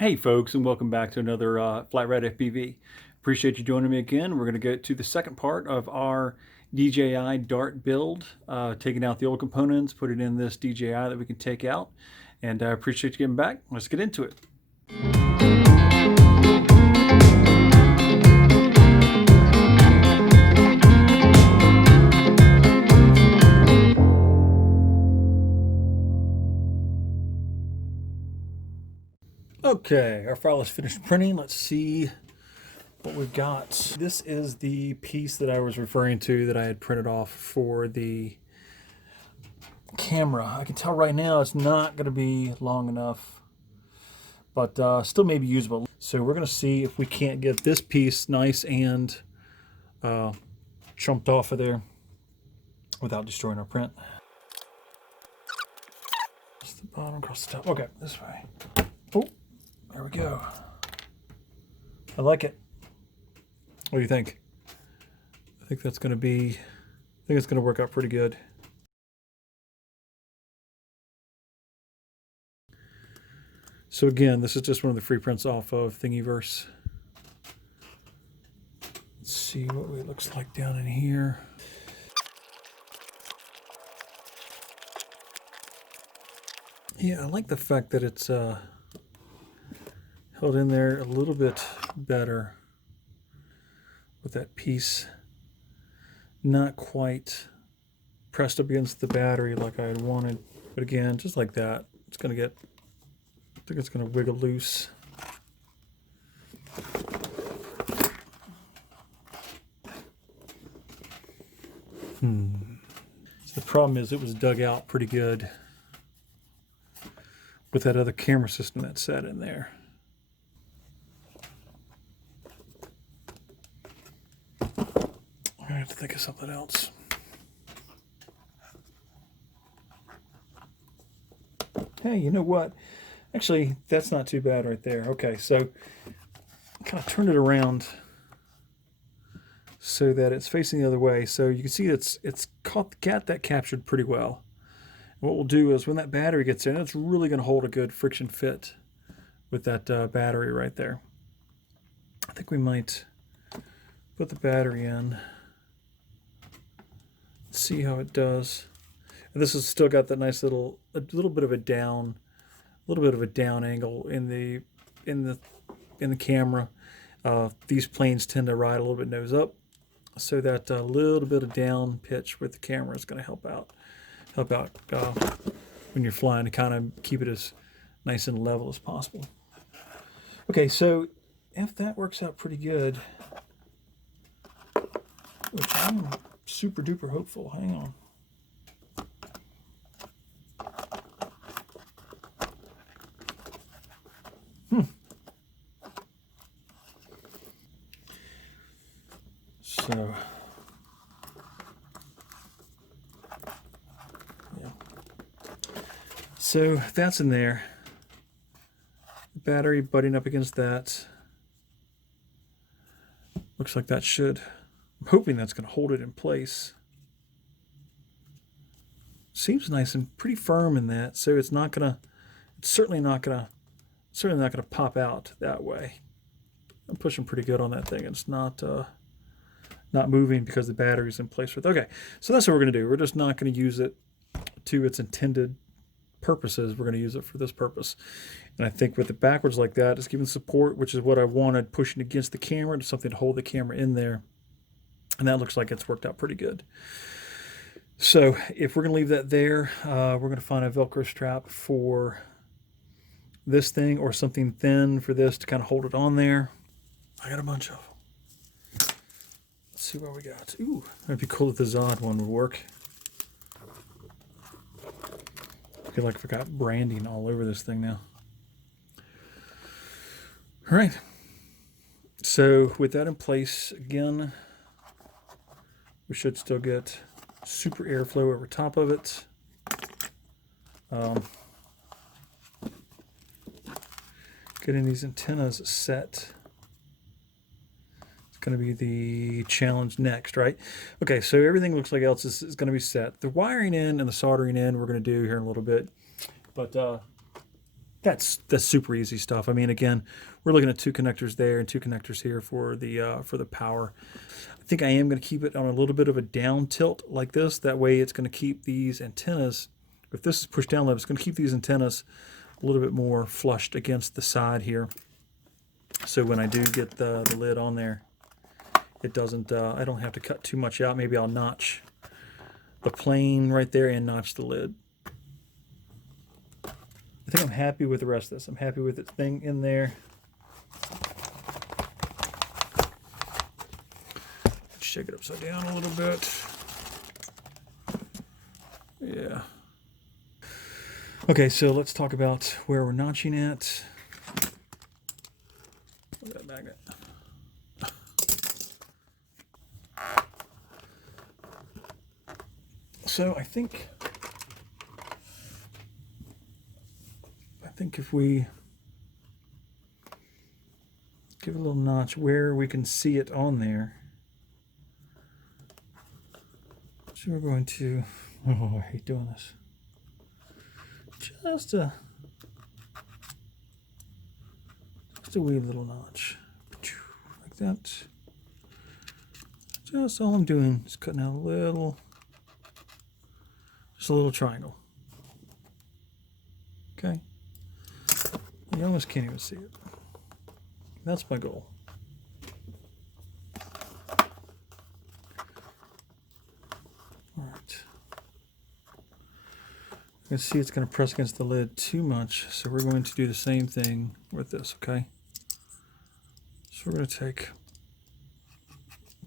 Hey folks, and welcome back to another Flat Red FPV. Appreciate you joining me again. We're going to get to the second part of our DJI Dart build, taking out the old components, putting in this DJI that we can take out, and I appreciate you getting back. Let's get into it. Okay, our file is finished printing. Let's see what we've got. This is the piece that I was referring to that I had printed off for the camera. I can tell right now it's not going to be long enough, but still may be usable. So we're going to see if we can't get this piece nice and chumped off of there without destroying our print. Just the bottom across the top. Okay, this way. Oh, there we go. I like it. What do you think? I think that's going to be, I think it's going to work out pretty good. So again, this is just one of the free prints off of Thingiverse. Let's see what it looks like down in here. Yeah, I like the fact that it's held in there a little bit better with that piece not quite pressed up against the battery like I had wanted. But again, just like that, it's going to get, I think it's going to wiggle loose. So the problem is it was dug out pretty good with that other camera system that sat in there. I have to think of something else. Hey, you know what? Actually, that's not too bad right there. Okay, so kind of turn it around so that it's facing the other way. So you can see it's got that captured pretty well. What we'll do is when that battery gets in, it's really going to hold a good friction fit with that battery right there. I think we might put the battery in. See how it does. And this has still got that nice little bit of a down angle in the camera. These planes tend to ride a little bit nose up, so that little bit of down pitch with the camera is going to help out when you're flying, to kind of keep it as nice and level as possible. Okay, so if that works out pretty good, which I'm super duper hopeful. Hang on. So, yeah. So that's in there. Battery butting up against that. Looks like that should. I'm hoping that's going to hold it in place. Seems nice and pretty firm in that, so it's not gonna. It's certainly not gonna pop out that way. I'm pushing pretty good on that thing. It's not moving because the battery's in place with. Okay, so that's what we're gonna do. We're just not gonna use it to its intended purposes. We're gonna use it for this purpose. And I think with it backwards like that, it's giving support, which is what I wanted, pushing against the camera to something to hold the camera in there. And that looks like it's worked out pretty good. So if we're going to leave that there, we're going to find a Velcro strap for this thing or something thin for this to kind of hold it on there. I got a bunch of them. Let's see what we got. Ooh, that'd be cool if the ZOHD one would work. I feel like I got branding all over this thing now. All right. So with that in place, again, we should still get super airflow over top of it. Getting these antennas set. It's going to be the challenge next, right? Okay, so everything looks like else is going to be set. The wiring in and the soldering in we're going to do here in a little bit. But that's super easy stuff. I mean, again, we're looking at 2 connectors there and 2 connectors here for the power. I think I am going to keep it on a little bit of a down tilt like this. That way it's going to keep these antennas, if this is pushed down low, it's going to keep these antennas a little bit more flushed against the side here. So when I do get the lid on there, it doesn't, I don't have to cut too much out. Maybe I'll notch the plane right there and notch the lid. I think I'm happy with the rest of this. I'm happy with its thing in there. Shake it upside down a little bit. Yeah. Okay, so let's talk about where we're notching at. Look at that magnet. So I think if we give a little notch where we can see it on there. So we're going to, oh, I hate doing this. Just a wee little notch, like that. Just all I'm doing is cutting out just a little triangle. Okay. You almost can't even see it. That's my goal. All right. You can see it's going to press against the lid too much, so we're going to do the same thing with this, okay? So we're going to take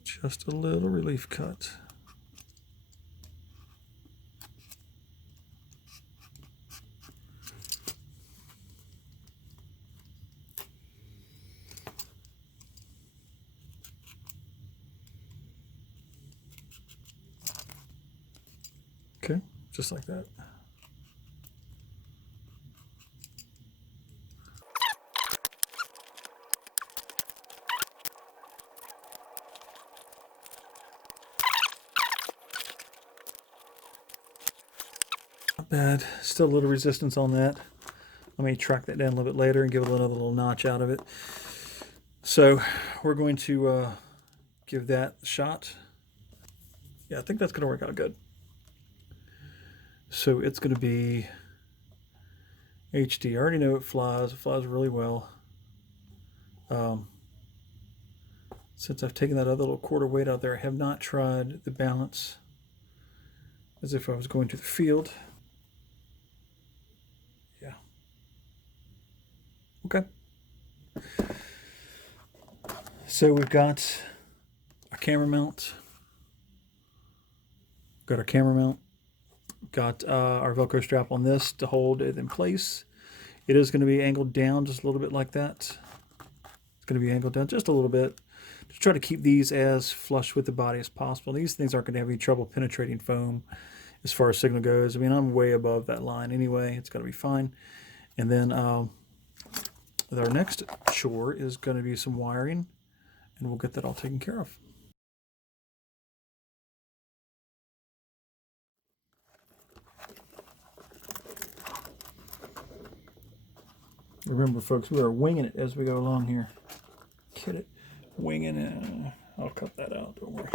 just a little relief cut. Okay, just like that. Not bad. Still a little resistance on that. Let me track that down a little bit later and give it another little notch out of it. So we're going to give that a shot. Yeah, I think that's going to work out good. So it's going to be HD. I already know it flies. It flies really well. Since I've taken that other little quarter weight out there, I have not tried the balance as if I was going to the field. Yeah. Okay. So we've got our camera mount. Got our camera mount. Got our Velcro strap on this to hold it in place. It is going to be angled down just a little bit like that. It's going to be angled down just a little bit to try to keep these as flush with the body as possible. These things aren't going to have any trouble penetrating foam as far as signal goes. I mean, I'm way above that line anyway. It's going to be fine. And then our next chore is going to be some wiring, and we'll get that all taken care of. Remember, folks, we are winging it as we go along here. Get it? Winging it. I'll cut that out, don't worry.